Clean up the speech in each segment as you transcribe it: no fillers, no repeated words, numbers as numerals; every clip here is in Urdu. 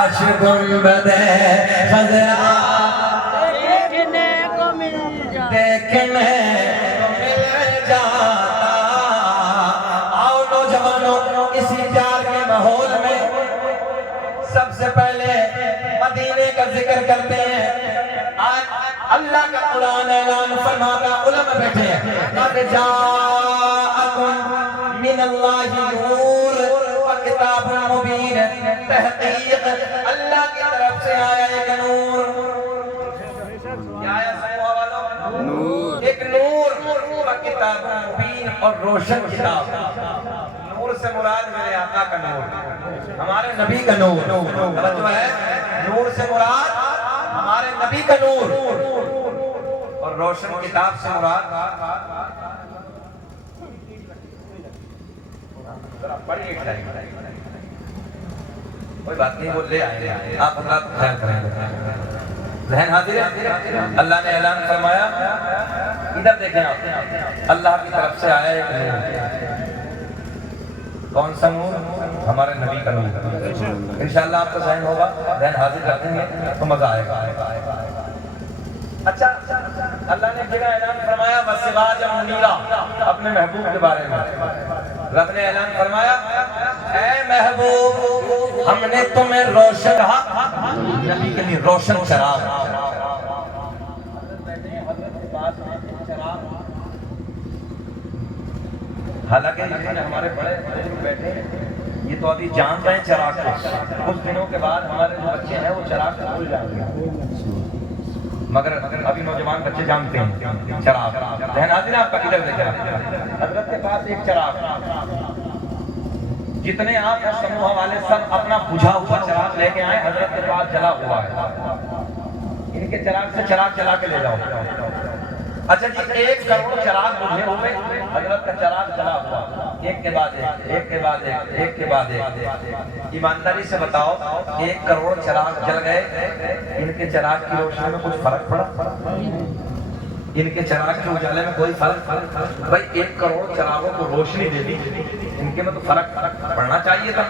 کاش گنبد خضرا دیکھنے کو مل جاتا۔ آؤ نوجوانوں، اسی پیار کے ماحول میں سب سے پہلے مدینے کا ذکر کرتے ہیں۔ آج اللہ کا قرآن اعلان فرماتا، علماء بیٹھے ہیں، قَدْ جَاءَكُم مِّنَ اللَّهِ نُورٌ وَكِتَابٌ مُّبِينٌ۔ تحقیق اللہ کی طرف سے آیا ایک نور۔ کیا آیا سموہ والوں؟ ایک نور وَكِتَابٌ مُّبِينٌ، اور روشن کتاب۔ نور سے مراد میرے آقا کا نور، ہمارے نبی کا نور۔ توجہ ہے، نور سے مراد ہمارے نبی کا نور، اور روشن کتاب سے مراد کوئی بات نہیں، وہ لے آئے آپ حضرات خیال کریں گے۔ ذہن حاضر ہے؟ اللہ نے اعلان فرمایا، ادھر دیکھیں آپ، اللہ کی طرف سے آیا ایک نور۔ کون سا نور؟ ہمارے نبی کا نور۔ انشاءاللہ آپ کا ذہن ہوگا، ذہن حاضر رکھیں گے تو مزہ آئے گا۔ اچھا، اللہ نے پھر اعلان فرمایا وَسِرَاجًا مُنِيرًا، اپنے محبوب کے بارے میں رب نے اعلان فرمایا، اے محبوب ہم نے تمہیں روشن کہا، نبی کے لیے روشن چراغ۔ حالانکہ ہمارے بڑے بزرگ بیٹھے ہیں، یہ تو ابھی جانتے ہیں چراغ کو، کچھ دنوں کے بعد ہمارے جو بچے ہیں وہ چراغ کو بھول جائیں گے، مگر ابھی نوجوان بچے جانتے ہیں چراغ۔ ذہن حاضر ہے آپ کا؟ ادھر دیکھیں، حضرت کے پاس ایک چراغ، جتنے آپ ہیں سموہ والے سب اپنا بجھا ہوا چراغ لے کے آئے، حضرت کے پاس جلا ہوا ہے، ان کے چراغ سے چراغ جلا کے لے جاؤ۔ اچھا جی، 1 کروڑ چراغ بجھے ہوئے، حضرت کا چراغ جلا ہوا، ایک کے بعد ایک، ایک کے بعد ایک، ایک کے بعد ایک۔ ایمانداری سے بتاؤ، 1 کروڑ چراغ جل گئے، ان کے چراغ کی روشنی میں کچھ فرق پڑا؟ ان کے چراغ کے اجالے میں کوئی فرق؟ بھائی 1 کروڑ چراغوں کو روشنی دے دی، ان کے میں تو فرق پڑنا چاہیے تھا،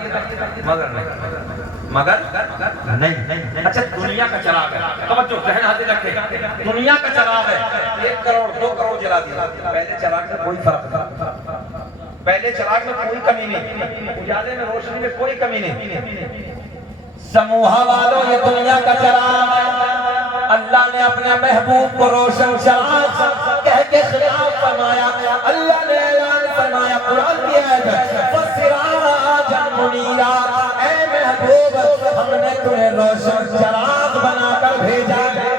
مگر نہیں۔ اچھا، دنیا کا چراغ ہے، توجہ ذہن حاضر رکھیں، دنیا کا چراغ ہے، 1 کروڑ 2 کروڑ جلا دیا، پہلے چراغ میں کوئی فرق تھا، پہلے چراغ میں کوئی کمی نہیں، اجالے میں روشنی میں کوئی کمی نہیں۔ سموہا والوں، یہ دنیا کا چراغ ہے، اللہ نے اپنے محبوب کو روشن چراغ کہہ کے خطاب فرمایا۔ اللہ نے اعلان فرمایا قرآن کی آیت وَسِرَاجًا مُنِيرًا، اے محبوب ہم نے تمہیں روشن چراغ بنا کر بھیجا ہے۔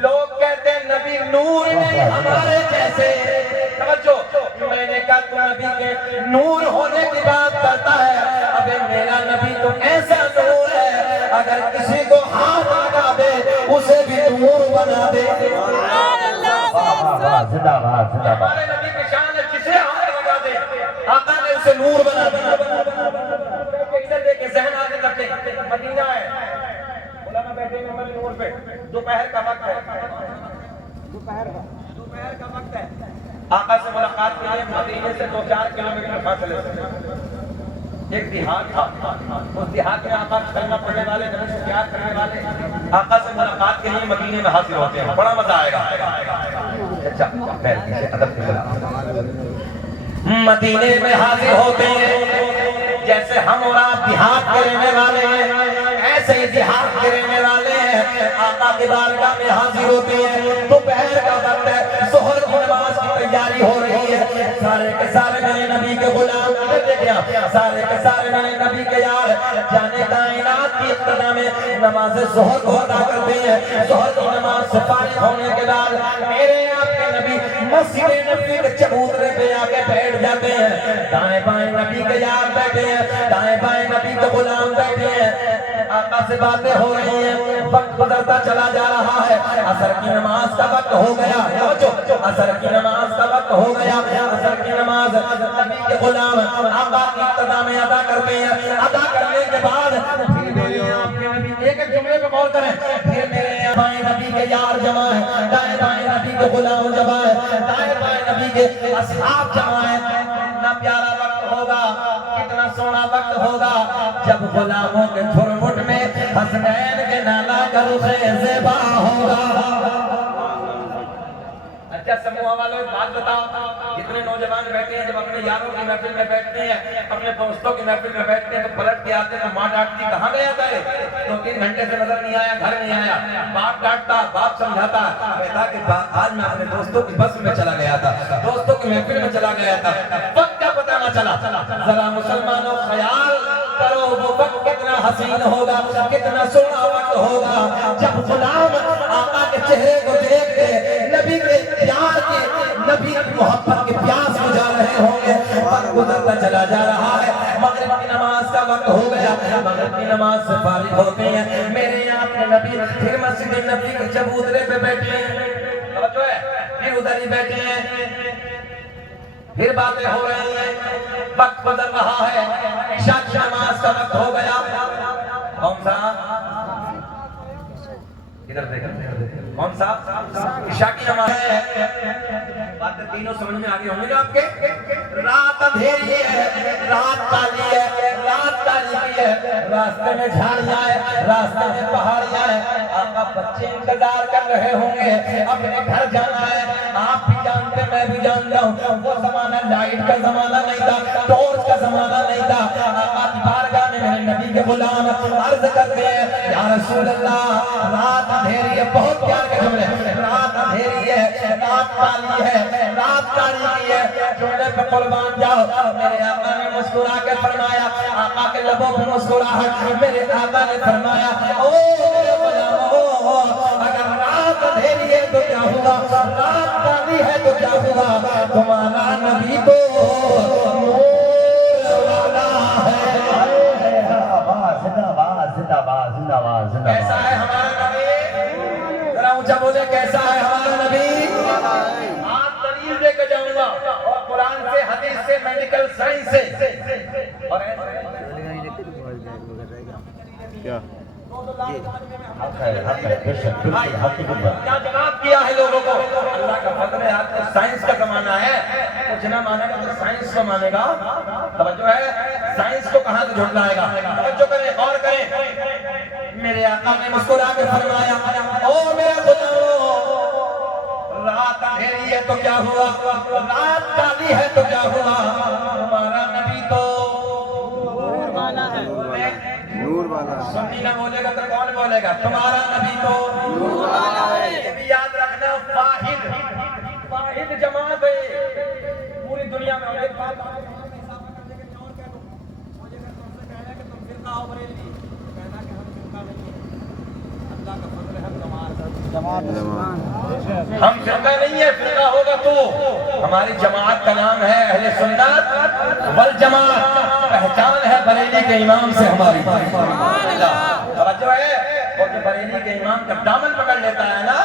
لوگ کہتے ہیں نبی نور نہیں ہمارے جیسے، توجہ، میں نے کہا تو نبی کے نور ہونے کی بات کرتا ہے، ابے میرا نبی تو ایسا نور ہے اگر کسی کو ہاتھ لگا دے اسے بھی نور بنا دے۔ ہمارے نبی کی شان ہے، جسے ہاتھ لگا دے آقا نے اسے نور بنا دیا۔ ادھر دیکھیں، ذہن آگے رکھیں، مدینہ ہے، علماء بیٹھے ہیں ہمارے نور پہ، دوپہر کا وقت ہے، دوپہر کا وقت ہے، آقا سے ملاقات کے لیے مدینے سے 2-4 کلومیٹر فاصلے سے ایک دیہات تھا، اس دیہات میں آقا کلمہ پڑھنے والے، نبی سے پیار کرنے والے آقا سے ملاقات کے لیے مدینے میں حاضر ہوتے ہیں، بڑا مزہ آئے گا۔ مدینے میں حاضر ہوتے ہیں، جیسے ہم اور آپ دیہات کے رہنے والے ہیں، ایسے ہی دیہات کے رہنے والے ہیں، آقا کی بارگاہ میں حاضر ہوتے ہیں، دوپہر کا وقت ہے، ظہر کی نماز کی تیاری ہو رہی ہے، سارے کے سارے میرے نبی کے غلام، سارے کے سارے میرے نبی کے یار جانے کائنات کی ابتدا میں نماز ظہر کو ادا کرتے ہیں۔ ظہر کی نماز سے فارغ ہونے کے بعد میرے آپ کے نبی مسجد نبی کے چبوترے پہ آ کے بیٹھ جاتے ہیں، دائیں بائیں نبی کے یار بیٹھے ہیں، دائیں بائیں نبی کے غلام بیٹھے ہیں، آقا سے باتیں ہو رہی ہیں، وقت گزرتا چلا جا رہا ہے، عصر کی نماز کا وقت ہو گیا، عصر کی نماز کا وقت ہو گیا، عصر کی نماز نبی کے غلام آقا کی ابتدا میں ادا کرتے ہیں، ادا کرنے کے بعد پھر میرے آپ کے نبی، ایک جملے پہ غور کریں، پھر میرے بائیں نبی کے یار جمع ہے، دائیں بائیں نبی کے غلام جمع ہے، دائیں بائیں نبی کے اصحاب جمع ہے۔ کتنا پیارا وقت ہوگا، کتنا سونا وقت ہوگا جب غلاموں کے جھرمٹ میں حسنین کے نالا کا رخ زیبا ہوگا۔ اچھا سموہ والوں ایک بات بتاؤ، جتنے نوجوان بیٹھے ہیں جب اپنے یاروں کی محفل میں بیٹھتے ہیں، اپنے دوستوں کی محفل میں بیٹھتے ہیں تو پلٹ کے آتے ہیں تو ماں ڈانٹتی کہاں گیا تھا یہ؟ 2-3 گھنٹے سے نظر نہیں آیا، گھر نہیں آیا، باپ ڈانٹتا، باپ سمجھاتا، کہتا کہ آج میں اپنے دوستوں کی بس میں چلا گیا تھا، دوستوں کی محفل میں چلا گیا تھا، وقت کا پتہ نہ چلا۔ ذرا مسلمانوں خیال کرو وہ وقت کتنا حسین ہوگا، کتنا سونا وقت ہوگا جب غلام آقا کے چہرے کو دیکھ کے نبی کے پیار کے، نبی کی محبت کے پیاس بجھا رہے ہوں گے۔ وقت گزرتا چلا جا رہا ہے، مغرب کی نماز کا وقت ہو گیا، مغرب کی نماز سے فارغ ہوتے ہیں، میرے یہاں اپنے نبی پھر مسجد نبی کے چبوترے پہ بیٹھے ہیں، توجہ ہے، پھر ادھر ہی بیٹھے ہیں، پھر باتیں ہو رہی ہیں، وقت گزر رہا ہے، عشاء کی نماز کا وقت ہو گیا۔ کون سا؟ ادھر دیکھیں، کون سا؟ عشاء کی نماز ہے۔ باتیں تینوں سمجھ میں آگے ہوں گے نا آپ کے؟ رات اندھیری ہے، رات کالی ہے، رات تاریکی ہے، راستے میں جھاڑیاں ہیں، راستے میں پہاڑیاں ہیں، آقا بچے انتظار کر رہے ہوں گے، اپنے گھر جانا ہے۔ آپ بھی جانتے میں بھی جانتا ہوں، وہ زمانہ لائٹ کا زمانہ نہیں تھا، ٹارچ کا زمانہ نہیں تھا۔ آقا کی بارگاہ میں میرے نبی کے غلام عرض کرتے ہیں یا رسول اللہ رات اندھیری ہے، بہت پیار کے جملے، رات اندھیری ہے، رات کالی ہے، رات تاریکی ہے، جملے پہ قربان جاؤ۔ میرے آقا نے مسکرا کے فرمایا، آقا کے لبوں پہ مسکراہٹ، میرے آقا نے فرمایا او میرے غلامو، اگر رات اندھیری ہے تو کیا ہوا، رات کالی ہے تو کیا ہوا، تمہارا نبی تو نور والا ہے۔ زندہ باد، کیسا ہے ہمارا نبی؟ ذرا اونچا بولے، کیسا ہے ہمارا نبی؟ آپ دلیل دے کے جاؤں گا، اور قرآن سے، حدیث سے، میڈیکل سائنس سے، اور کیا کیا جواب کیا ہے لوگوں کو؟ اللہ کا فضل ہے، آج تو سائنس کا زمانہ ہے، کچھ نہ مانے گا تو سائنس کو مانے گا، توجہ ہے، سائنس کو کہاں سے جھٹلائے گا؟ توجہ کریں، غور کریں۔ میرے آقا نے مسکرا کے فرمایا او میرے غلامو، رات اندھیری ہے تو کیا ہوا، رات کالی ہے تو کیا ہوا، تمہارا نبی تو نور والا سنی نہ بولے گا تو کون بولے گا؟ تمہارا نبی تو نور والا ہے۔ یہ بھی یاد رکھنا، واحد جماعت ہے پوری دنیا میں۔ ایک بات ہم فرقہ نہیں ہے، فرقہ ہوگا تو ہماری جماعت کا نام ہے اہل سنت والجماعت، پہچان ہے بریلی کے امام سے ہماری۔ توجہ ہے، اور جو بریلی کے امام جب دامن پکڑ لیتا ہے نا،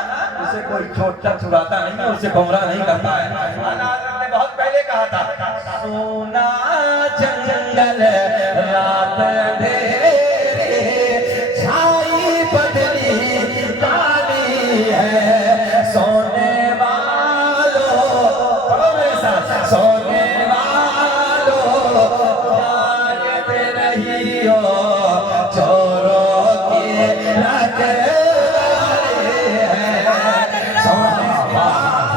اسے کوئی چھوٹا چھڑاتا نہیں ہے، اسے گمراہ نہیں کرتا ہے۔ حضرت نے بہت پہلے کہا تھا سونا جنگل رات اندھیرے چھائی بدلی کالی ہے، سونے والوں پڑھو میرے ساتھ، سونے والوں جاگتے رہی ہو، چوروں کی رکھوالی ہے، سونے والوں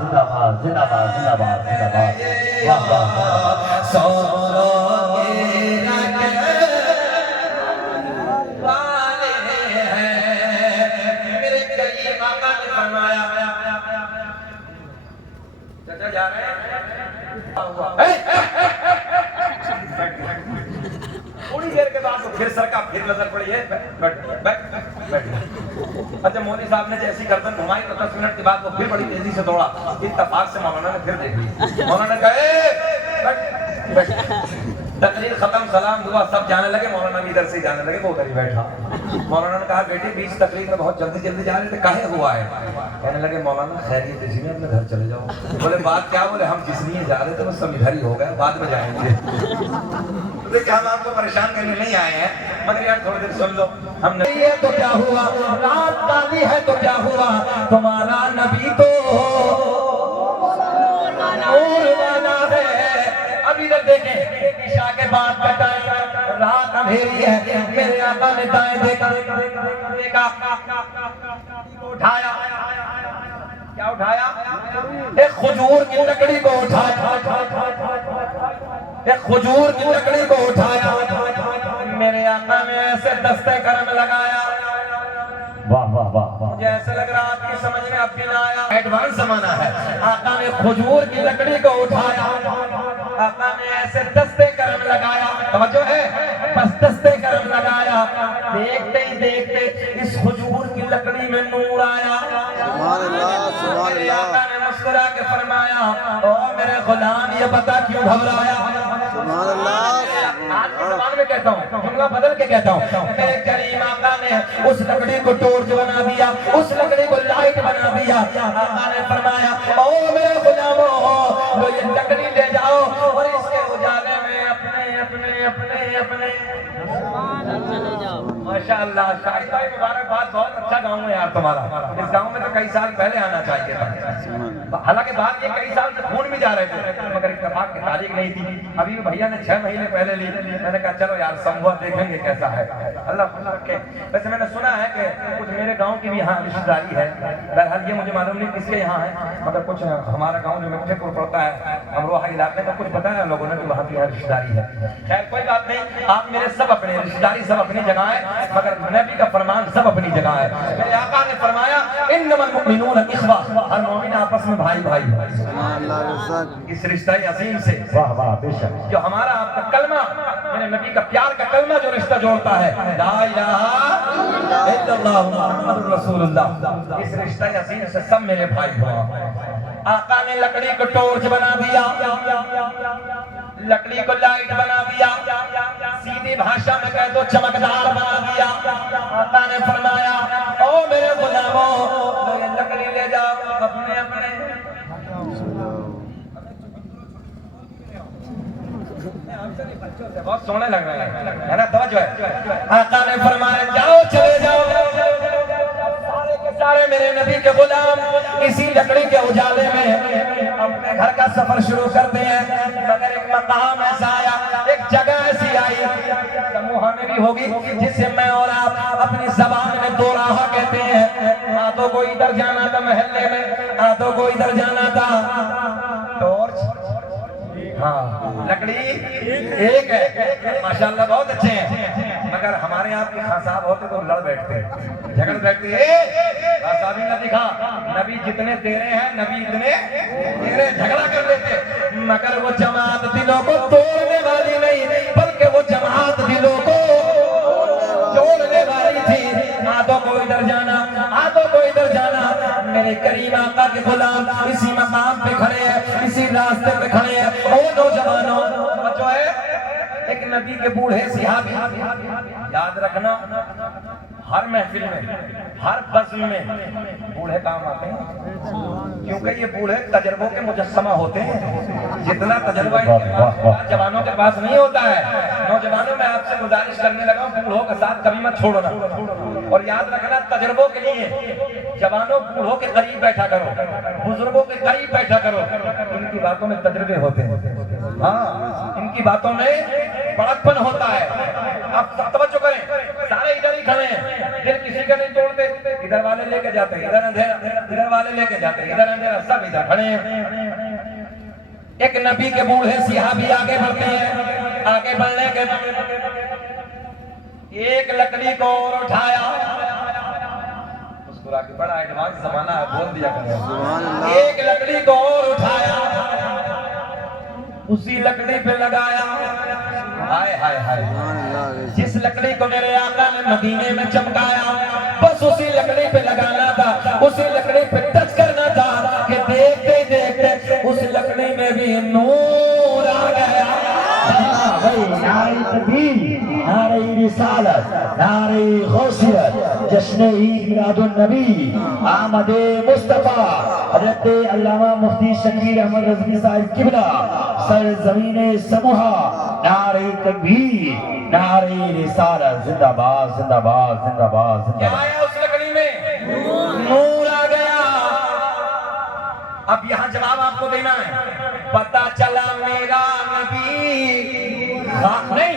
زندہ باد، زندہ باد، زندہ باد، زندہ باد، واہ واہ، سوروں کی رکھوالی ہے۔ میرے کریم آقا نے فرمایا، چچا جا رہے ہیں تھوڑی دیر کے بعد پھر سر کا پھر نظر پڑی ہے، اچھا مودی صاحب نے جیسی گردن گھمائی تو 10 منٹ کے بعد وہ پھر بڑی تیزی سے دوڑا، اتفاق سے مولانا نے پھر دیکھ لی، مولانا نے کہا تقریر ختم، سلام ہوا، سب جانے لگے، مولانا بھی ادھر سے جانے لگے، وہ ادھر ہی بیٹھا۔ مولانا نے کہا بیٹی بیچ تقریر میں بہت جلدی جلدی جا رہے تھے، کاہے ہوا ہے؟ کہنے لگے مولانا خیریت اسی میں، اپنے گھر چلے جاؤ۔ بولے بات کیا؟ بولے ہم جس لیے جا رہے تھے وہ سب ادھر ہی ہو گئے، بعد میں جائیں گے۔ دیکھیں ہم آپ کو پریشان کرنے نہیں آئے ہیں، مگر یار تھوڑی دیر سن لو، ہم نہیں ہے تو کیا ہوا، رات کالی ہے تو کیا ہوا، تمہارا نبی تو نور والا ہے۔ اب ادھر دیکھیں، عشاء کے بعد کا ٹائم، رات اندھیری ہے، میرے آقا نے دائیں دیکھا، اٹھایا، کیا اٹھایا؟ ایک کھجور کی لکڑی کو اٹھایا، ایک کھجور کی لکڑی کو اٹھایا، میرے آقا نے ایسے دستے کرم لگایا، واہ واہ واہ، مجھے ایسے لگ رہا آپ کی سمجھ میں اب بھی نہ آیا، ایڈوانس زمانہ ہے۔ آقا نے کھجور کی لکڑی کو اٹھایا، آقا نے ایسے دستے کرم لگایا، توجہ ہے، بس دستے کرم لگایا، دیکھتے ہی دیکھتے اس کھجور کی لکڑی میں نور آیا۔ سبحان اللہ سبحان میرے اللہ آقا نے مسکرا کے فرمایا، او میرے غلام یہ بتا کیوں گھبرایا؟ سبحان اللہ آج کی زبان میں کہتا ہوں، جملہ بدل کے کہتا ہوں، میرے کریم آقا نے اس لکڑی کو ٹورچ بنا دیا، اس لکڑی کو لائٹ بنا دیا۔ آقا نے فرمایا، او میرے غلاموں، لو یہ لکڑی لے جاؤ اور اس کے اجالے میں اپنے اپنے اپنے اپنے چلے جاؤ۔ ماشاءاللہ، شاہد بھائی مبارکباد، بہت اچھا گاؤں ہے یار تمہارا۔ اس گاؤں میں تو کئی سال پہلے آنا چاہیے تھا، حالانکہ بات یہ کئی سال سے خون بھی جا رہے تھے مگر اتفاق کی تاریخ نہیں تھی۔ ابھی بھی بھیا نے 6 مہینے پہلے لی، میں نے کہا چلو یار سمجھوا دیکھیں گے کیسا ہے، اللہ خوش رکھے۔ ویسے میں نے سنا ہے کہ کچھ میرے گاؤں کی بھی یہاں رشتہ داری ہے، بہرحال یہ مجھے معلوم نہیں کس کے یہاں ہے، مگر کچھ ہمارا گاؤں جو مٹھے پور پڑتا ہے امروہہ علاقے میں، کچھ بتایا لوگوں نے کہ وہاں کی رشتہ داری ہے۔ خیر کوئی بات نہیں، آپ میرے سب اپنے رشتہ داری سب اپنی جگہ ہے، مگر نبی کا فرمان سب اپنی جگہ ہے۔ میرے آقا نے فرمایا انما المؤمنون اخوہ، ہر مومن آپس میں بھائی بھائی ہے۔ سبحان اللہ عزت اس رشتہ عظیم سے واہ واہ بے شک جو ہمارا آپ کا کلمہ، میرے نبی کا پیار کا کلمہ جو رشتہ جوڑتا ہے، لا الہ الا اللہ محمد رسول اللہ، اس رشتہ عظیم سے سب میرے بھائی ہوا۔ آقا نے لکڑی کو ٹورچ بنا دیا، لکڑی کو لائٹ بنا دیا، سیدھی بھاشا میں کہہ دو چمکدار بنا دیا۔ آقا نے فرمایا، او میرے غلاموں، لو یہ لکڑی لے جاؤ اپنے اپنے بہت سونے لگ رہے ہیں، ہے نا، توجہ ہے۔ آقا نے فرمایا جاؤ چلے جاؤ، سارے کے سارے میرے نبی کے غلام اسی لکڑی کے اجالے میں اپنے گھر کا سفر شروع کرتے ہیں، مگر ایک مقام ایسا آیا، ایک جگہ ایسی آئی، سموہہ میں بھی ہوگی، جسے میں اور آپ اپنی زبان میں دو راہ کہتے ہیں۔ آدھوں کو ادھر جانا تھا محلے میں، آدھوں کو ادھر جانا تھا، ٹورچ ہاں لکڑی ایک ہے، ماشاءاللہ بہت اچھے ہیں، مگر ہمارے آپ کے خان صاحب ہوتے تو لڑ بیٹھتے جھگڑ بیٹھتے، خان صاحب نہ دکھا، نبی جتنے تیرے ہیں نبی اتنے تیرے، جھگڑا کر لیتے، مگر وہ جماعت دلوں کو توڑنے والی نہیں، بلکہ وہ جماعت دلوں کو جوڑنے والی تھی۔ آدھوں کو ادھر جانا، آدھوں کو ادھر جانا، میرے کریم آقا کے غلام اسی مقام پہ کھڑے ہیں، اسی راستے پہ کھڑے ہیں۔ او نوجوانوں، جو ہے ایک نبی کے بوڑھے صحابی، یاد رکھنا ہر محفل میں، ہر بزم میں بوڑھے کام آتے ہیں، کیونکہ یہ بوڑھے تجربوں کے مجسمہ ہوتے ہیں۔ جتنا تجربہ ان کے پاس جوانوں کے پاس نہیں ہوتا ہے۔ نوجوانوں میں آپ سے گزارش کرنے لگا ہوں، بوڑھوں کا ساتھ کبھی مت چھوڑنا، اور یاد رکھنا تجربوں کے لیے جوانوں بوڑھوں کے قریب بیٹھا کرو، بزرگوں کے قریب بیٹھا کرو، ان کی باتوں میں تجربے ہوتے ہیں، ہاں ان کی باتوں میں بڑکپن ہوتا ہے۔ آپ توجہ کریں، سارے ادھر ہی کھڑے ہیں، دل کسی کا نہیں توڑتے، ادھر والے لے کے جاتے ہیں، ادھر اندھیرا، ادھر والے لے کے جاتے ہیں، ادھر اندھیرا، سب ادھر کھڑے ہیں۔ ایک نبی کے بوڑھے صحابی آگے بڑھتے ہیں، آگے بڑھنے کے ایک لکڑی کو اور اٹھایا، مسکرا کے، بڑا ایڈوانس زمانہ ہے، بول دیا کرو، ایک لکڑی کو اور اٹھایا، اسی لکڑی پہ لگایا، ہائے ہائے ہائے، جس لکڑی کو میرے آقا نے مدینے میں چمکایا، بس اسی لکڑی پہ لگانا تھا، اسی لکڑی پہ ٹچ کرنا تھا کہ دیکھتے دیکھتے اس لکڑی میں بھی نور آ گیا۔ نعرہ تکبیر، نعرہ رسالت، نعرہ غوثیت، جشن عید میلاد النبی، آمد مصطفیٰ، حضرت علامہ مفتی شکیل احمد رضوی صاحب قبلہ، سر زمین سموہا، نعرہ تکبیر، نعرہ رسالت، زندہ باد زندہ باد زندہ باد زندہ باد۔ کیا آیا اس لکڑی میں؟ نور آ گیا۔ اب یہاں جواب آپ کو دینا ہے، پتہ چلا میرا نبی نہیں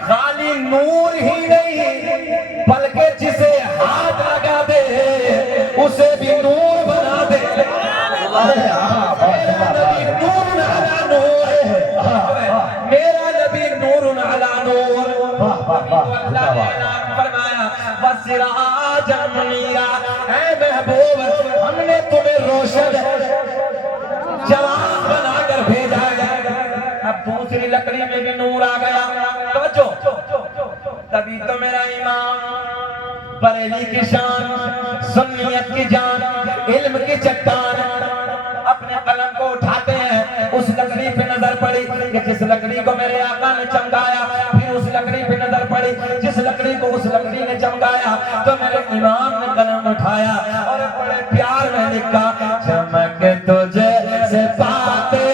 خالی نور ہی نہیں بلکہ جسے ہاتھ لگا دے اسے بھی نور بنا دے میرا نبی نور علی نور میرا نبی نور علی نور اللہ نے اعلان فرمایا وسراجا منیرا اے محبوب ہم نے تمہیں روشن جوان بنا کر بھیجا ہے اب دوسری لکڑی میں بھی نور آ گیا توجہ تبھی تو میرا امام بریلی کی شان سنیت کی جان علم کی چٹان اپنے قلم کو اٹھاتے ہیں اس لکڑی پہ نظر پڑی کہ جس لکڑی کو میرے آقا نے چمکایا پھر اس لکڑی پہ نظر پڑی جس لکڑی کو اس لکڑی نے چمکایا تو میرے امام نے قلم اٹھایا اور بڑے پیار میں لکھا چمک تجھے سے پاتے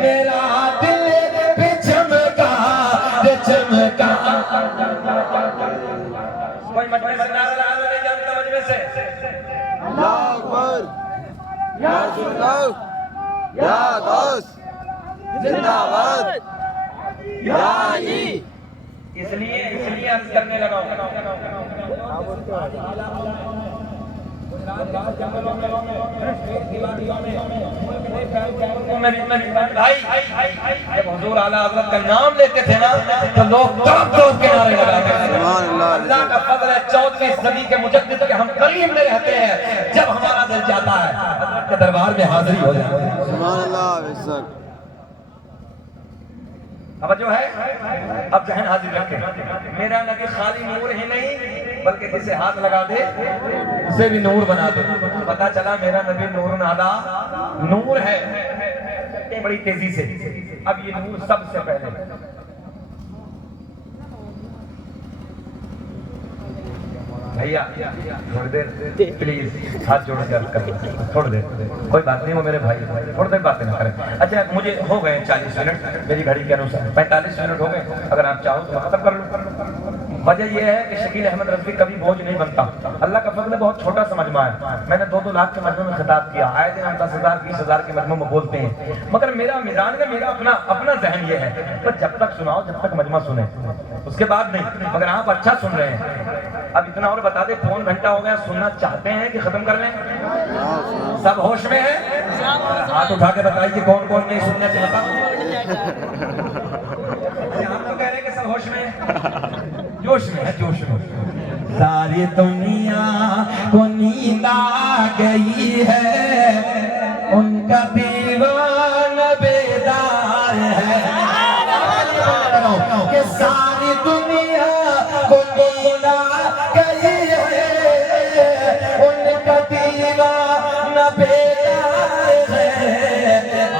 میرا دل بھی چمکا چمکا کوئی مجمع سے نعرہ لگا نہیں جانتا مجمع سے اللہ اکبر یا رسول اللہ یا دوست زندہ باد یا علی اس لیے عرض کرنے لگا بھائی جب حضور اعلیٰ حضرت کا نام لیتے تھے نا تو لوگ تڑپ تڑپ کے نعرے لگاتے تھے اللہ کا فضل ہے 14ویں صدی کے مجدد کے ہم قریب میں رہتے ہیں جب ہمارا دل چاہتا ہے حضرت کے دربار میں حاضری ہو جاتی ہے سبحان اللہ اب جو ہے اب ذہن حاضر رکھے میرا نبی خالی نور ہی نہیں بلکہ جسے ہاتھ لگا دے اسے بھی نور بنا دے پتا چلا میرا نبی نور علی نور ہے بڑی تیزی سے اب یہ نور سب سے پہلے بھیا تھوڑی دیر پلیز ہاتھ جوڑ کے عرض کر تھوڑی دیر کوئی بات نہیں وہ میرے بھائی تھوڑی دیر باتیں نہ کریں اچھا مجھے ہو گئے 40 منٹ میری گھڑی کے انوسار 45 منٹ ہو گئے اگر آپ چاہو تو ختم کر لوں وجہ یہ ہے کہ شکیل احمد رضوی کبھی بوجھ نہیں بنتا اللہ کا فضل بہت چھوٹا سا مجمع ہے میں نے 2-2 لاکھ کے مجمع میں خطاب کیا آئے دن ہم 10,000 20,000 کے مجمع میں بولتے ہیں مگر میرا میدان میں میرا اپنا ذہن یہ ہے تو جب تک سناؤ جب تک مجمع سنیں اس کے بعد نہیں مگر آپ اچھا سن رہے ہیں اب اتنا اور بتا دیں 1 گھنٹہ ہو گیا سننا چاہتے ہیں کہ ختم کر لیں سب ہوش میں ہیں ہاتھ اٹھا کے بتائیے کہ کون کون نہیں سننا چاہتا ہم تو کہہ رہے ہیں کہ سب ہوش میں ہیں جوش میں ہے جوش میں ساری دنیا کو نیند آ گئی ہے ان کا دیوان بیدار ہے کہ ساری دنیا کو نیند آ گئی ہے ان کا دیوان بیدار ہے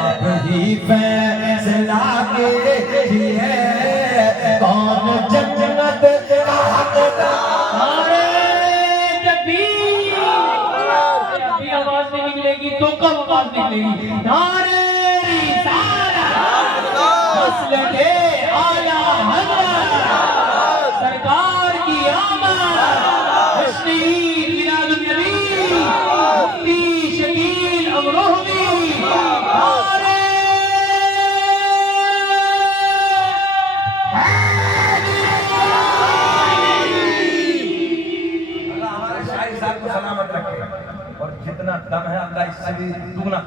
اب ہی فیصلہ کیجئے کون جنت کا حقدار جب آواز نہیں نکلے گی تو کب آواز نکلے گی نعرہ رسالت مسلک اعلیٰ حضرت سرکار کی آمد تشریف میلاد النبی مفتی شکیل امروہوی نعرہ سلامت رکھے اور جتنا دم ہے اللہ اس سے بھی دگنا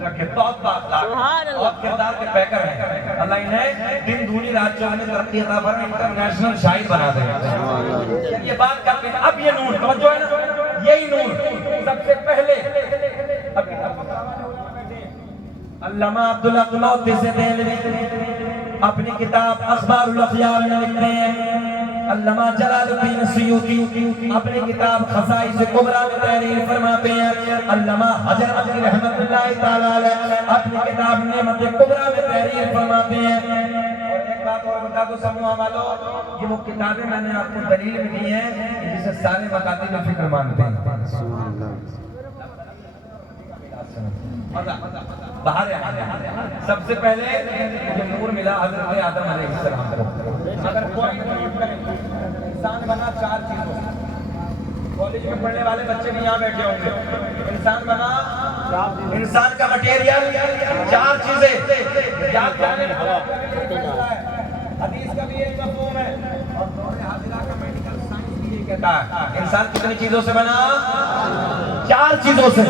رکھے بہت کردار کے پیکر ہیں اللہ انہیں دن دونی رات چوگنی ترقی عطا فرمائے انٹرنیشنل شاعر بنا دے یہ بات کرتے ہیں اب یہ نور توجہ ہے نا یہی نور سب سے پہلے علامہ عبداللہ سے دہلوی اپنی کتاب اخبار الاخیار میں لکھتے ہیں علامہ جلال الدین سیوطی اپنی کتاب خصائص کبریٰ میں تحریر فرماتے ہیں علامہ حجر علی رحمت اللہ تعالی علیہ اپنی کتاب نعمت کبریٰ میں تحریر فرماتے ہیں اور ایک بات اور بتا دو سموہ والو یہ وہ کتابیں میں نے آپ کو دلیل میں دی ہیں جسے سارے مکاتب فکر مانتے ہیں باہر سب سے پہلے مجھے نور ملا حضرت آدم علیہ السلام کو اگر کوئی انسان بنا 4 چیزوں کالج میں پڑھنے والے بچے بھی یہاں بیٹھے ہوں گے انسان بنا انسان کا مٹیریل چار چیزیں یاد کرنے حدیث کا بھی ایک مفہوم ہے اور دور حاضرہ کا میڈیکل سائنس بھی یہ کہتا ہے انسان کتنی چیزوں سے بنا چار چیزوں سے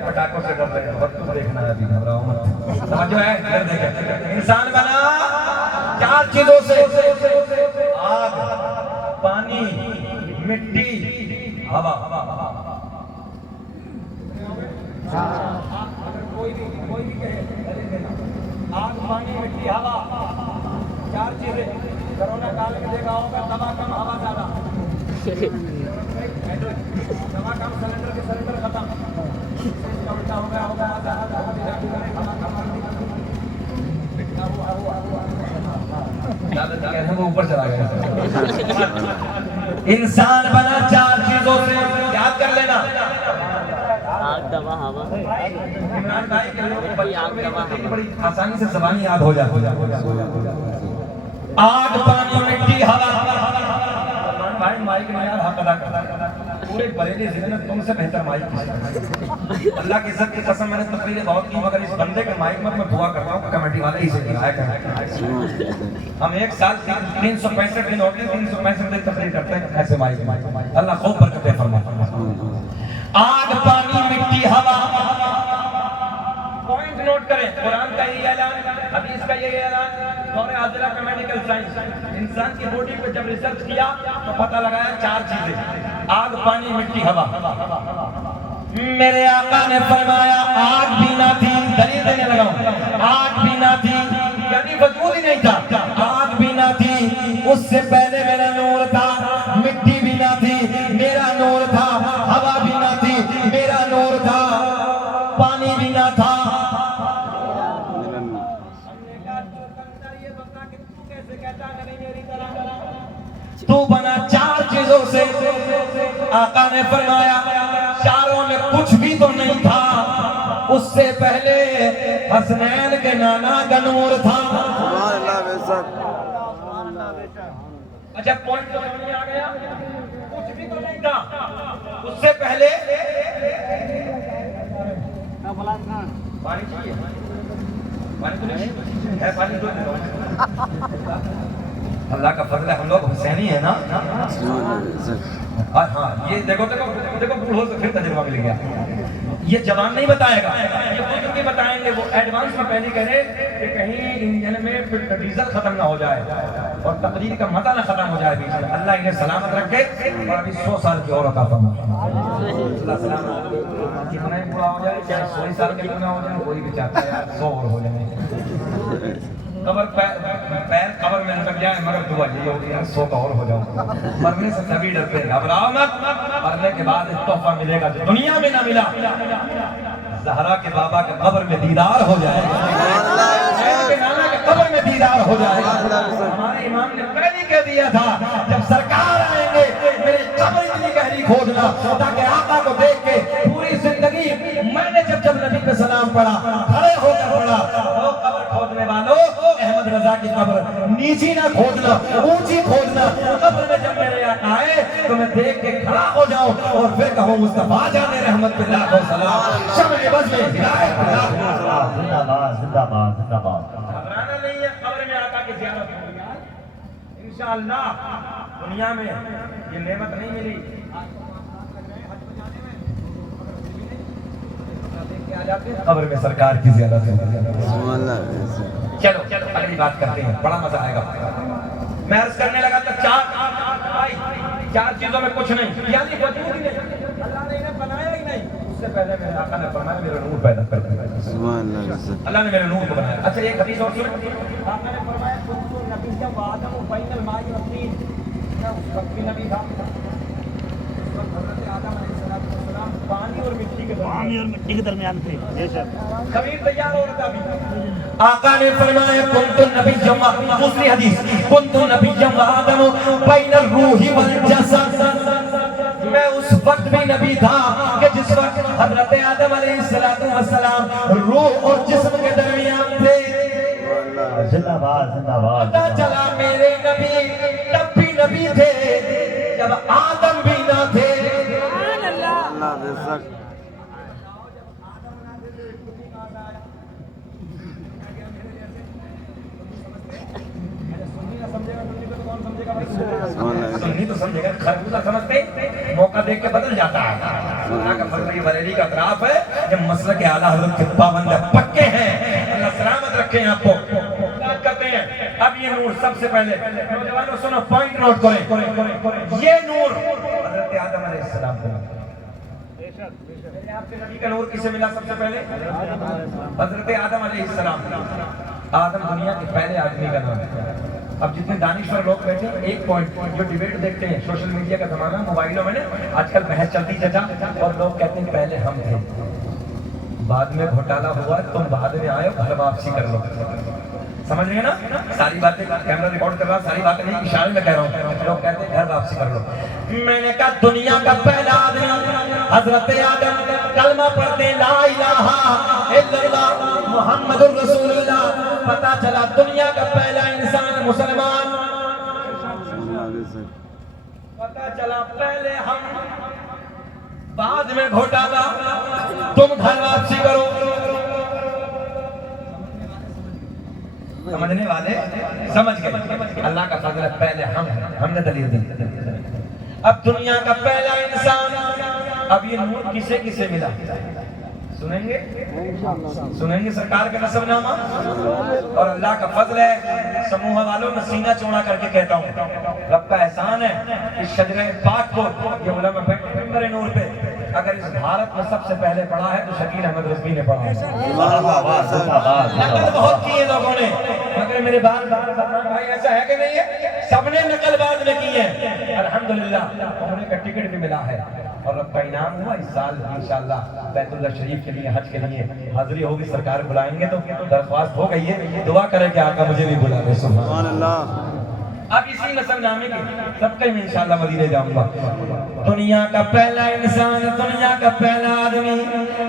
پٹاخوں سے ڈرتے ہیں وقت دیکھنا ہے ابھی گھبراؤ مت سمجھو ہے انسان بنا چار چیزوں سے آگ پانی مٹی ہوا کوئی بھی کہے آگ پانی مٹی ہوا چار چیزیں کرونا کال میں دیکھا ہوگا دوا کم ہوا زیادہ دوا کم سلنڈر کے سلنڈر ختم الٹا ہو گیا ہوگا اوپر چلا گیا انسان بنا چار چیزوں سے یاد کر لینا عمران بھائی بڑی آسانی سے زبانی یاد ہو جاتی آگ پانی مٹی ہوا بھائی مائک میں یار حق ادا کرتا پورے بریلی ضلع میں تم سے بہتر مائک اللہ کی عزت کی قسم میں نے تقریریں بہت کی مگر اس بندے کے مائک میں دعا کرتا ہوں کہ کمیٹی والے ہی سے دلایا کریں ہم ایک سال 365 دن ہوتے 365 دن تقریر کرتے ہیں ایسے مائک اللہ خوب برکتیں فرمائے آگ پانی مٹی ہوا پوائنٹ نوٹ کریں قرآن کا یہ اعلان حدیث کا یہ اعلان دور حاضرہ کا میڈیکل سائنس انسان کی باڈی پہ جب ریسرچ کیا تو پتہ لگایا چار چیزیں آگ پانی مٹی ہوا میرے آقا نے فرمایا آگ بھی نہ تھی دلیل دینے لگا ہوں آگ بھی نہ تھی یعنی وجود ہی نہیں تھا آگ بھی نہ تھی اس سے پہلے میرا نور تھا مٹی بھی نہ تھی میرا نور تھا ہوا بھی نہ تھی میرا نور تھا پانی بھی نہ تھا تو بنا چار چیزوں سے آقا نے فرمایا چاروں میں کچھ بھی تو نہیں تھا اس سے پہلے حسنین کے نانا کا نور تھا اچھا پوائنٹ تو نہیں آ گیا کچھ بھی تو نہیں تھا اس سے پہلے پانی چاہیے پانی تو نہیں ہے پانی تو اللہ کا فضل ہے ہم لوگ حسینی ہیں نا ہاں یہ دیکھو بوڑھوں سے پھر تجربہ مل گیا یہ جوان نہیں بتائے گا یہ بزرگ نہیں بتائیں گے وہ ایڈوانس میں پہلے کہہ رہے کہ کہیں انجن میں ڈیزل ختم نہ ہو جائے اور تقریر کا مزہ نہ ختم ہو جائے بیچ میں اللہ انہیں سلامت رکھے اور ابھی 100 سال کی اور عطا فرمائے اللہ سلامت کتنا ہی بڑا ہو جائے چاہے 100 سال کے کتنا ہو جائے وہی بھی چاہتا ہے یار 100 اور ہو جائے قبر پیر قبر میں لٹک جائے مگر دعا یہ ہوگی 100 کا اور ہو جاؤ مرنے سے سبھی ڈرتے ہیں گھبراؤ مت مرنے کے بعد ایک تحفہ ملے گا جو دنیا میں نہ ملا زہرا کے بابا کے قبر میں دیدار ہو جائے گا کے نانا کے قبر میں دیدار ہو جائے گا ہمارے امام نے پہلے کہہ دیا تھا جب سرکار آئیں گے میرے قبر اتنی گہری کھودنا تاکہ آقا کو دیکھ کے پوری زندگی میں نے جب نبی پہ سلام پڑھا کھڑے ہو کر پڑھا وہ قبر کھودنے والوں احمد رضا کی قبر نیچی نہ کھودنا اونچی کھودنا قبر میں جب میرے آقا آئے تو میں دیکھ کے کھڑا ہو جاؤں اور پھر کہوں مصطفیٰ جان رحمت پہ لاکھ و سلام شمع بز میں ہدایت زندہ باد زندہ باد زندہ باد گھبرانا نہیں ہے قبر میں آقا کی زیارت ہوگی انشاءاللہ دنیا میں یہ نعمت نہیں ملی قبر میں سرکار کی زیارت ہوگی چلو اگلی بات کرتے ہیں بڑا مزہ آئے گا میں عرض کرنے لگا تو چار چیزوں میں کچھ نہیں یعنی وجود ہی نہیں اللہ نے انہیں بنایا ہی نہیں اس سے پہلے میرے آقا نے فرمایا میرا نور پیدا کر دیا اللہ نے میرے نور کو بنایا اچھا ایک حدیث اور سنیں آقا نے فرمایا کنت نبی وآدم بین الماء والطین میں اس وقت بھی نبی تھا حضرت آدم علیہ السلام پانی اور مٹی کے درمیان تھے خمیر تیار ہو رہا تھا ابھی آقا نے فرمایا کنت نبی دوسری حدیث کنت نبی وآدم بین الروح والجسد میں اس وقت بھی نبی تھا کہ جس وقت حضرت آدم علیہ السلام روح اور جسم کے درمیان تھے زندہ باد زندہ باد پتہ چلا میرے نبی تب بھی نبی تھے جب آدم بھی نہ تھے سمجھے گا خربوزہ سمجھتے موقع دیکھ کے بدل جاتا ہے. اللہ کا فضل یہ بریلی کا اطراف ہے جب مسلک کے اعلیٰ حضرت کے پابند پکے ہیں. اللہ سلامت رکھیں آپ کو. کرتے ہیں اب یہ نور سب سے پہلے نوجوانوں سنو پوائنٹ نوٹ کریں. یہ نور حضرت آدم علیہ السلام کو آپ کے نبی کا نور کسے ملا سب سے پہلے؟ حضرت آدم علیہ السلام. آدم دنیا کے پہلے آدمی کا نام ہے. اب جتنے دانشور لوگ بیٹھے ایک پوائنٹ جو ڈیبیٹ دیکھتے ہیں سوشل میڈیا کا زمانہ موبائلوں میں آج کل بحث چلتی چچا اور لوگ کہتے ہیں پہلے ہم تھے بعد میں گھوٹالہ ہوا تم بعد میں آئے گھر واپسی کر لو. سمجھ رہے ہیں نا ساری باتیں کیمرہ ریکارڈ کر رہا ساری باتیں نہیں اشارے میں کہہ رہا ہوں. لوگ کہتے ہیں گھر واپسی کر لو. میں نے کہا دنیا کا پہلا آدمی حضرت آدم کلمہ پڑھتے لا الہ الا اللہ محمد الرسول اللہ. پتا چلا دنیا کا پہلا انسان مسلمان. پتا چلا پہلے ہم بعد میں گھوٹالہ تم گھر واپسی کرو. سمجھنے والے سمجھ گئے. اللہ کا فضل ہے پہلے ہم نے دلیل دی. اب دنیا کا پہلا انسان. اب یہ نور کسے کسے ملا سنیں گے سرکار کا نسب نامہ. اور اللہ کا فضل ہے سموہ والوں میں سینہ چوڑا کر کے کہتا ہوں رب کا احسان ہے اس شجرہ پاک کو یہ علماء بیٹھے ممبر نور پہ اگر اس بھارت میں سب سے پہلے پڑھا ہے تو شکیل احمد رضوی نے پڑھا ہے. نقل بہت کی ہے لوگوں نے مگر میرے بھائی ایسا ہے کہ نہیں ہے سب نے نقل بعد میں کی ہے. الحمدللہ انہیں کا ٹکٹ بھی ملا ہے اور رب کا انعام ہوا. اس سال انشاءاللہ بیت اللہ شریف کے لیے حج کے لیے حاضری ہوگی سرکار بلائیں گے تو درخواست ہو گئی ہے دعا کریں کہ آقا مجھے بھی بلا دے. سبحان اللہ. اب اسی نسب نامے کے سب کہیں میں انشاءاللہ مدینے جاؤں گا. دنیا کا پہلا انسان دنیا کا پہلا آدمی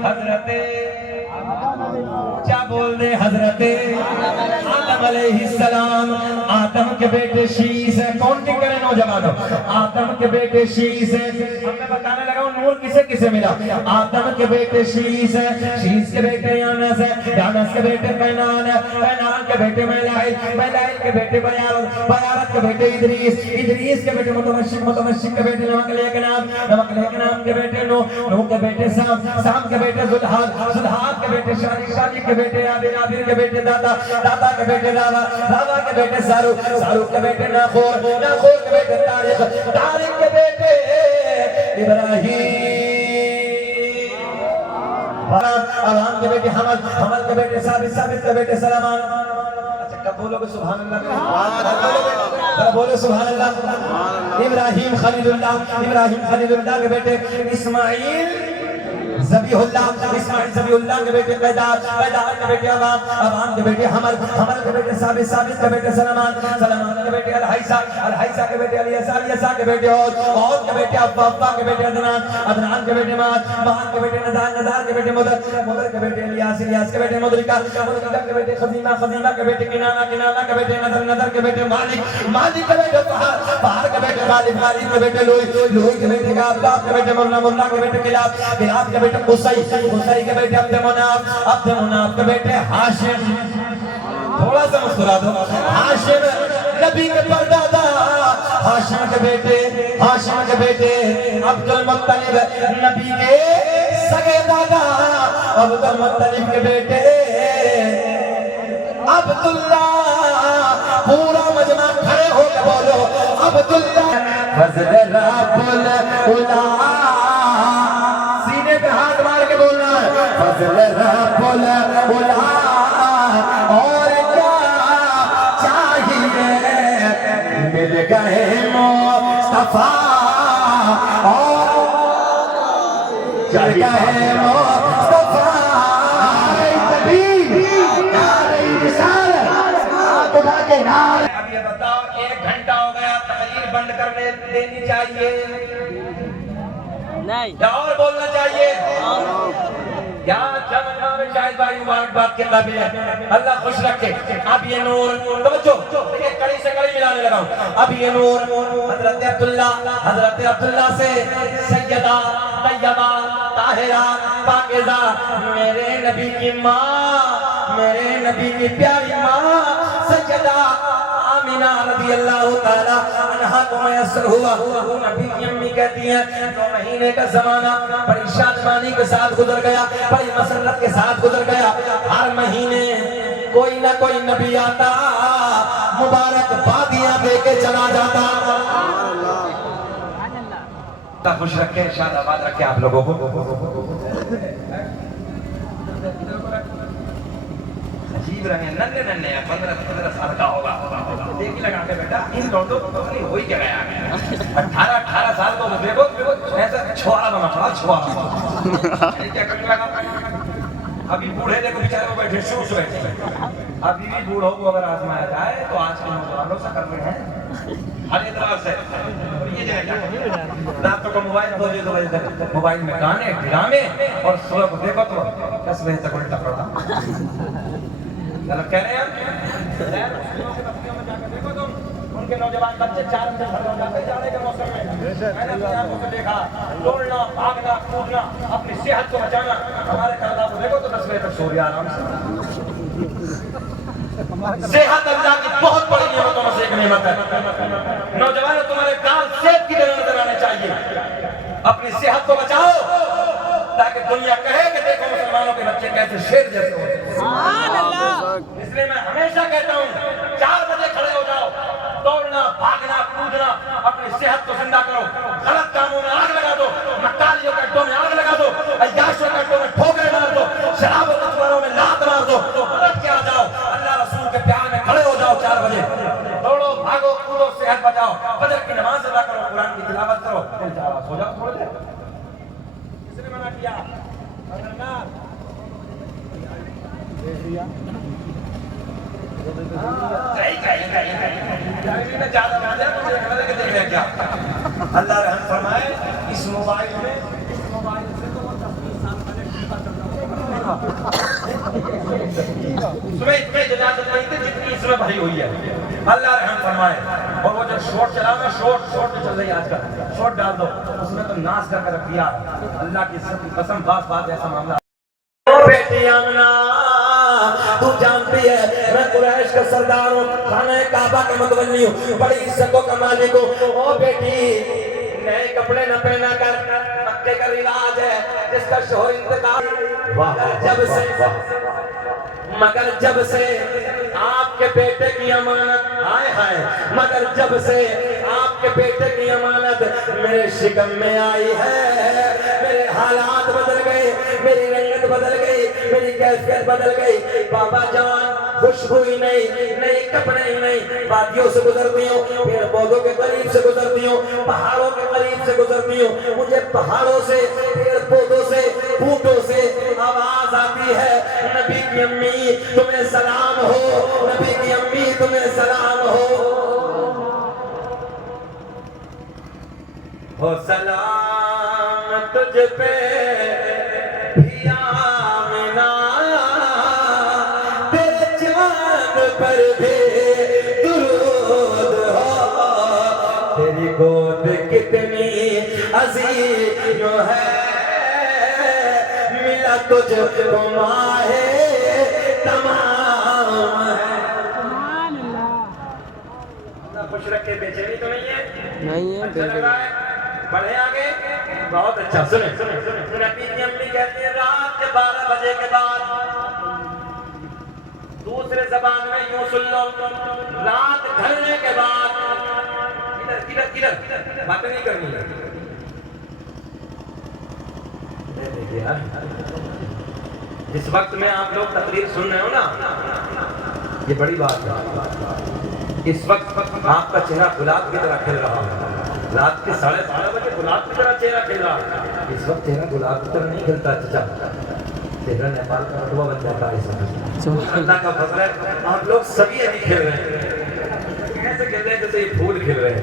حضرت کیا بول دے حضرت آدم علیہ السلام. آدم کے بیٹے شیش ہے. کاؤنٹنگ کریں نوجوانوں. آدم کے بیٹے شیش ہے. اب میں بتانے لگا ہوں نور کسے کسے ملا. آدم کے بیٹے شیش ہے. شیش کے بیٹے یانس ہے. یانس کے بیٹے قینان ہے. قینان کے بیٹے میلائل. میلائل کے بیٹے بیارت. بیارت کے بیٹے ادریس. ادریس کے بیٹے متمشک. متمشک کے بیٹے نمک نام. نمک نام کے بیٹے نوح کے بیٹے سام. سام کے بیٹے ذوالحال. ذوالحال کے بیٹے شادق کے بیٹے عابر. عابر کے بیٹے دادا. دادا کے بیٹے راوا. راوا کے بیٹے ساروق. ساروق کے بیٹے ناخور. ناخور کے بیٹے طارق. طارق کے بیٹے ابراہیم. ارام کے بیٹے حمل. حمل کے بیٹے ثابت. ثابت کے بیٹے سلمان. اچھا کب بولو گے سبحان اللہ. بولو سبحان اللہ. ابراہیم خلیل اللہ. ابراہیم خلیل اللہ کے بیٹے اسماعیل ذبیح اللہ. اسماعیل ذبیح اللہ کے بیٹے قیدار. قیدار کے بیٹے عوام. عوام کے بیٹے حمل. حمل کے بیٹے ثابت. ثابت کے بیٹے سلمان. سلمان کے بیٹے الحیسہ. الحیسہ کے بیٹے الیسا. الیسا کے بیٹے عود کے بیٹے ابا. ابا کے بیٹے عدنان. عدنان کے بیٹے معاذ. معاذ کے بیٹے نزار. نزار کے بیٹے مدر. مدر کے بیٹے الیاس. الیاس کے بیٹے مدرکہ. مدرکہ کے بیٹے خزیمہ. خزیمہ کے بیٹے کنانہ. کنانہ کے بیٹے نظر. نظر کے بیٹے مالک. مالک کے بیٹے پہاڑ. پہاڑ کے بیٹے غالب. غالب کے بیٹے لوئی. لوئی کے بیٹے کعب. کعب کے بیٹے مرنا. مرنا کے بیٹے کلاب. کلاب کے بیٹے قصی. قصی کے بیٹے عبد مناف. عبد مناف کے بیٹے ہاشم. تھوڑا سا مسکرا دو. ہاشم نبی کے پردادا. ہاشم کے بیٹے. ہاشم کے بیٹے عبد المطلب نبی کے سگے دادا. عبد المطلب کے بیٹے عبداللہ. پورا مجمع کھڑے ہو کے بولو عبداللہ. فضل رب العلا. سینے پہ ہاتھ مار کے بولنا ہے فضل رب العلا. اور کیا چاہیے مل گئے مصطفیٰ. اور مل گئے مصطفیٰ. اب یہ بتاؤ 1 گھنٹہ ہو گیا تقریر بند کرنے دینی چاہیے نہیں یا اور بولنا چاہیے یا چمنا میں شاہد بھائی مبارکباد کے قابل ہے. اللہ خوش رکھے. اب یہ نور توجہ ایک کڑی سے کڑی ملانے لگا ہوں. اب یہ نور حضرت عبداللہ سے سیدہ طیبہ طاہرہ پاکیزہ میرے نبی کی ماں. میرے نبی کی پیاری ماں سیدہ آمینہ رضی اللہ تعالی عنہ کو میسر ہوا. وہ نبی کی امی کہتی ہیں 2 مہینے کا زمانہ بڑی شادمانی کے ساتھ گزر گیا, بڑی مسرت کے ساتھ گزر گیا. ہر مہینے کوئی نہ کوئی نبی آتا, مبارک بادیاں دے کے چلا جاتا. خوش رکھے, شاد آباد رکھے آپ لوگوں کو. عجیب رہے ہیں, ننے ننے ہیں, 15 سال کا ہوگا. دیکھ ہی لگا کے بیٹا ان دونوں کو تو نہیں ہوئی کیا گیا. 18 سال کو دیکھو ایسا چھوڑا بنا پڑا, چھوڑا کیا کرنے لگا. ابھی بوڑھے دیکھو بیچارے کو بیٹھے شوش بیٹھے. ابھی بھی بوڑھوں کو اگر آزمایا جائے تو آج کے نوجوانوں سے کر رہے ہیں ہر اعتبار سے. یہ جو ہے کیا کریں, راتوں کو موبائل 2 بجے تک موبائل میں گانے ڈرامے, اور صبح کو دیکھو تو 10 بجے تک الٹا پڑا. کہہ رہے ہیں دیکھو تم ان کے نوجوان بچے 4 بجے گھر لوٹ جاتے جانے کے موسم میں. میں نے اپنی آنکھوں سے دیکھا, دوڑنا, بھاگنا, کودنا, اپنی صحت کو بچانا. ہمارے خاندان کو دیکھو تو 10 بجے تک سو رہا آرام سے. صحت اللہ کی بہت بڑی نعمتوں میں سے ایک نعمت ہے. نوجوانوں تمہارے کام صحت کی طرح نظر آنے چاہیے. اپنی صحت کو بچاؤ تاکہ دنیا کہے کہ دیکھو مسلمانوں کے بچے کیسے شیر جیسے ہوتے ہیں. سبحان اللہ. اس لیے میں ہمیشہ کہتا ہوں 4 بجے کھڑے ہو جاؤ, دوڑنا, بھاگنا, کودنا, اپنی صحت کو زندہ کرو. غلط کاموں میں آگ لگا دو, مکاریوں کے اڈوں میں آگ لگا دو, عیاشوں کے اڈوں میں ٹھوکریں مار دو, شراب و کچوروں میں لات مار دو. پلٹ کے آ جاؤ, اللہ رسول کے پیار میں کھڑے ہو جاؤ. 4 بجے دوڑو, بھاگو, کودو, صحت بچاؤ, فجر کی نماز ادا کرو, قرآن کی تلاوت کرو, پھر سو جاؤ تھوڑی دیر. کس نے منع کیا؟ اللہ رحم فرمائے. اس موبائل میں سے تو وہ 10 سال پہلے تمہیں اتنے اجازت نہیں تھی جتنی اس میں بھری ہوئی ہے. اللہ رحم فرمائے. اور وہ جو شورٹ چلا نا, شورٹ جو چل رہی ہے آج کل, شورٹ ڈال دو, اس میں تو ناش کر کے رکھ دیا. اللہ کی قسم بات ایسا معاملہ. بیٹی آمنہ تو جانتی ہے میں قریش کا سردار ہوں, خانہ کعبہ کے متولی ہوں, بڑی عزتوں کا مالک ہوں. او بیٹی نئے کپڑے نہ پہنا کر, مکے کا رواج ہے جس کا شوہر انتقال, مگر جب سے آپ کے بیٹے کی امانت, مگر جب سے آپ کے بیٹے کی امانت میرے شکم میں آئی ہے, میرے حالات بدل گئے, میری رنگت بدل گئی, میری کیفیت بدل گئی. بابا جان خوشبو ہی نہیں, نئے کپڑے ہی نہیں, وادیوں سے گزرتی ہوں, پیڑ پودوں کے قریب سے گزرتی ہوں, پہاڑوں کے قریب سے گزرتی ہوں. مجھے پہاڑوں سے, پیڑ پودوں سے, بوٹوں سے آواز آتی ہے, نبی کی امی تمہیں سلام ہو, نبی کی امی تمہیں سلام ہو سلام تجھ پہ بھی آمنہ, تیرے چاند پر بھی درود ہو, تیری گود کتنی عظیم ہے, ملا تجھ کو ماہ تمام ہے. اللہ خوش رکھے, بے چینی تو نہیں ہے, اچھا لگ رہا ہے. بڑھے آگے, بہت اچھا. سنیں نبی کی امی کہتی ہیں رات کے 12 بجے کے بعد, دوسرے زبان میں یوں سن لو, رات ڈھلنے کے بعد, کدھر باتیں نہیں کرنی ہے. جس وقت میں آپ لوگ تقریر سن رہے ہو نا, یہ بڑی بات ہے. اس وقت آپ کا چہرہ گلاب کی طرح کھل رہا ہے. رات کے 12:30 بجے گلاب کی طرح چہرہ کھل رہا ہے. اس وقت چہرہ گلاب کی طرح نہیں کھلتا چچا, چہرہ نیپال کا رتبہ بن جاتا ہے. اس وقت اللہ کا فضل ہے, آپ لوگ سبھی ابھی کھل رہے ہیں. کیسے کھل رہے ہیں جیسے یہ پھول کھل رہے ہیں.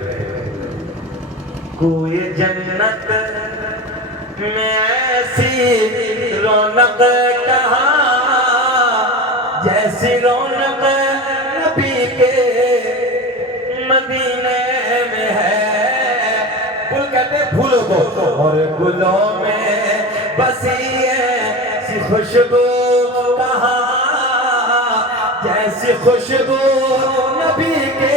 کوئی جنت میں ایسی رونق کہاں جیسی رونق نبی کے مدینے میں ہے. پھول کہتے ہیں پھولوں کو, اور گلوں میں بسی ایسی خوشبو کہاں جیسی خوشبو نبی کے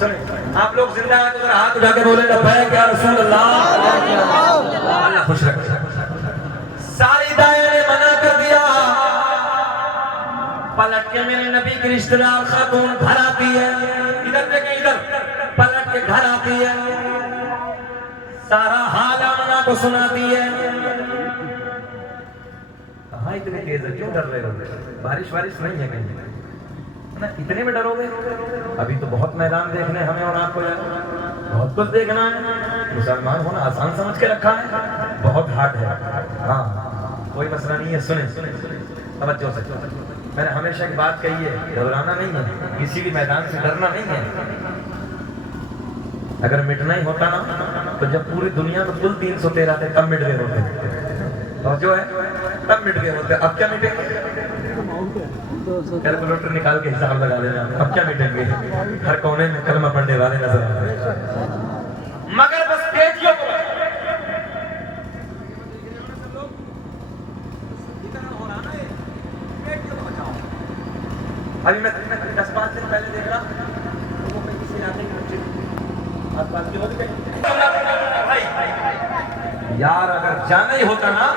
سنیں آپ لوگ زندہ ہیں تو ہاتھ اٹھا کے بولے لبیک یا رسول اللہ. اللہ خوش رکھے. ساری دائیں نے منع کر دیا. پلٹ کے میرے نبی کی رشتہ دار خاتون گھر آتی ہے. ادھر دیکھیں ادھر. پلٹ کے گھر آتی ہے. سارا حال آمنہ کو سناتی ہے. کہاں اتنے تیز ہے کیوں ڈر رہے ہو؟ بارش وارش نہیں ہے کہیں نا اتنے میں ڈرو گے؟ ابھی تو بہت میدان دیکھنے ہمیں اور آپ کو بہت کچھ دیکھنا ہے. مسلمان ہونا آسان سمجھ کے رکھا ہے بہت ہارڈ ہے. ہاں کوئی مسئلہ نہیں ہے. سنیں توجہ سے. میں نے ہمیشہ کی بات کہی ہے گھبرانا نہیں ہے کسی بھی میدان سے ڈرنا نہیں ہے. اگر مٹنا ہی ہوتا نا تو جب پوری دنیا تو کل 313 تھے تب مٹ گئے ہوتے اور جو ہے تب مٹ گئے ہوتے. اب کیا مٹیں گے؟ کیلکولیٹر نکال کے حساب لگا لینا. اب کیا مٹیں گے؟ ہر کونے میں کلمہ پڑھنے والے نظر آ رہے ہیں. مگر بس تیزیوں کو ابھی میں 10-5 دن پہلے دیکھ رہا وہ کسی علاقے کی مسجد آس پاس کی ہوتی یار اگر جانا ہی ہوتا نا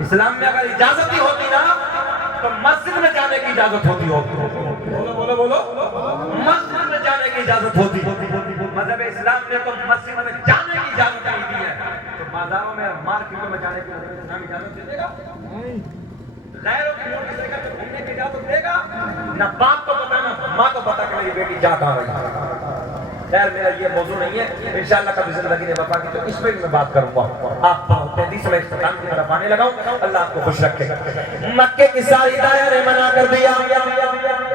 اسلام میں اگر اجازت ہی ہوتی نا تو مسجد میں جانے کی اجازت ہوتی. بولو مسجد میں جانے کی اجازت ہوتی. مذہب اسلام نے تو مسجد میں جانے کی اجازت نہیں دی ہے تو بازاروں میں مارکیٹوں میں جانے کی اسلام اجازت دے گا؟ غیروں کی موٹر سائیکل پہ گھومنے کی اجازت دے گا؟ نہ باپ کو پتا نہ ماں کو پتا کہ میری بیٹی جا کہاں رہی ہے. خیر میرا یہ موضوع نہیں ہے. انشاءاللہ کبھی زندگی نے وفا کی تو اس پہ بھی میں بات کروں گا. آپ تیزی سے اختتام کی طرف آنے لگاؤں. اللہ آپ کو خوش رکھے. مکے کی ساری دائیں نے منع کر دیا.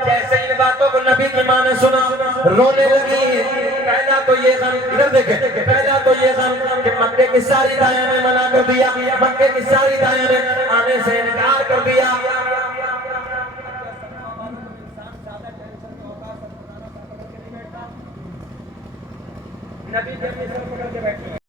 جیسے ان باتوں کو نبی کی ماں نے سنا رونے لگی. پہلا تو یہ غم ادھر دیکھیں پہلا تو یہ غم کہ مکے کی ساری دائیں نے منع کر دیا. مکے کی ساری دائیں نے آنے سے انکار کر دیا. نبی کے سر پکڑ کے بیٹھی